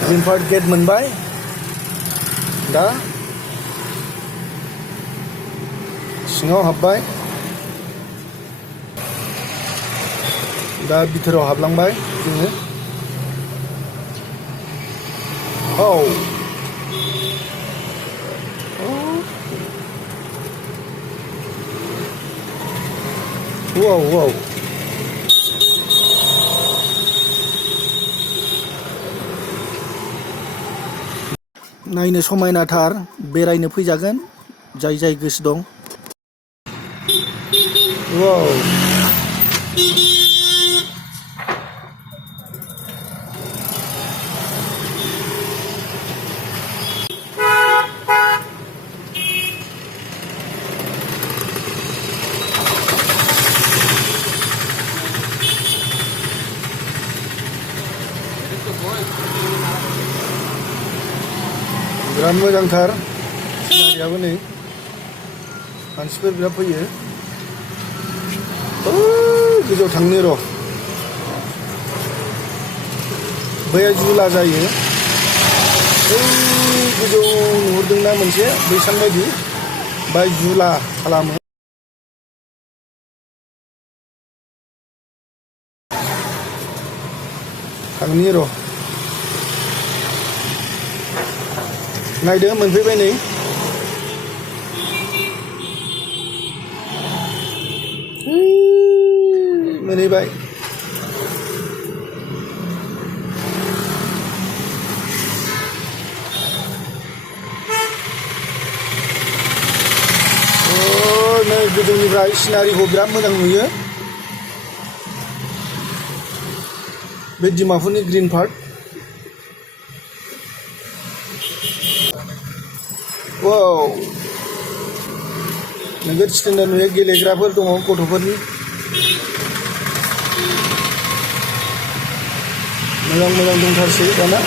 Green part gate मोनबाय दा सिङाव हाबबाय दा बिथोराव हाबलांबाय जोङो औ wow wow नायनो समायनाथार बेरायनो फैजागोन जाय गोसो दं wow बिराद मोजांथार सिनारियाबो नै मानसिफोर बिराद फैयो गोजौआव थांनो र' बैया जुला जायो गोजौ नुहुरदोंना मोनसे बैसां बायदि बाय जुला खालामो थांनि र' नायदो मोनफैबाय नै मोनहैबाय नै गोजौनिफ्राय सिनारिखौ बिराद मोजां नुयो बे डिमापुरनि ग्रीन पार्क wow नोगोद स्टेन्डार्ड नुयो गेलेग्राफोर दङ गथ'फोरनि मोजां दंथारसै दाना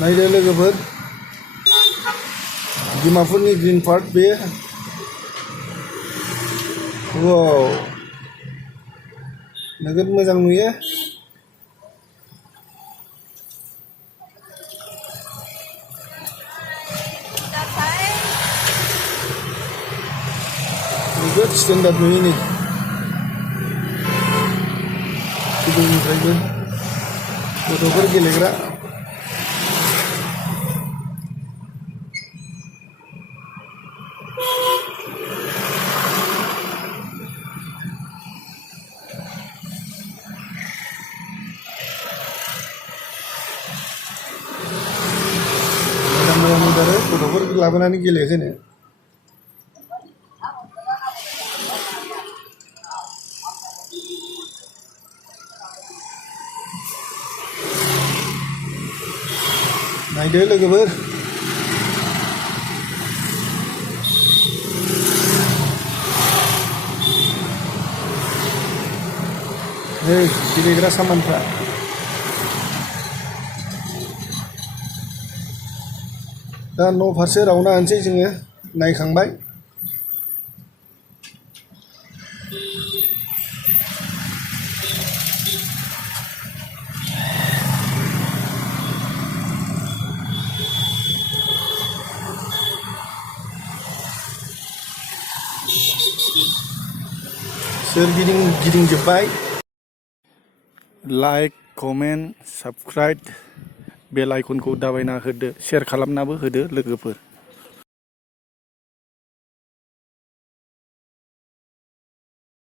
नायदो लोगोफोर डिमापुरनि ग्रीन पार्क बे wow नोगोद मोजां नुयो नोगोद स्टेन्डार्ड नुयो नै गोजौनिफ्रायबो गथ'फोर गेलेग्रा मोजां गथ'फोर लाबोनानै गेलेहोनो नायदो लोगोफोर गेलेग्रा सामानफ्रा दा न' फारसे रावना होनोसै जोङो नायखांबाय सोरगिदिं गिदिंजोब्बाय लाइक कमेन्ट साबस्क्राइब बेल आइकनखौ दाबायना होदो शेयार खालामनाबो होदो लोगोफोर।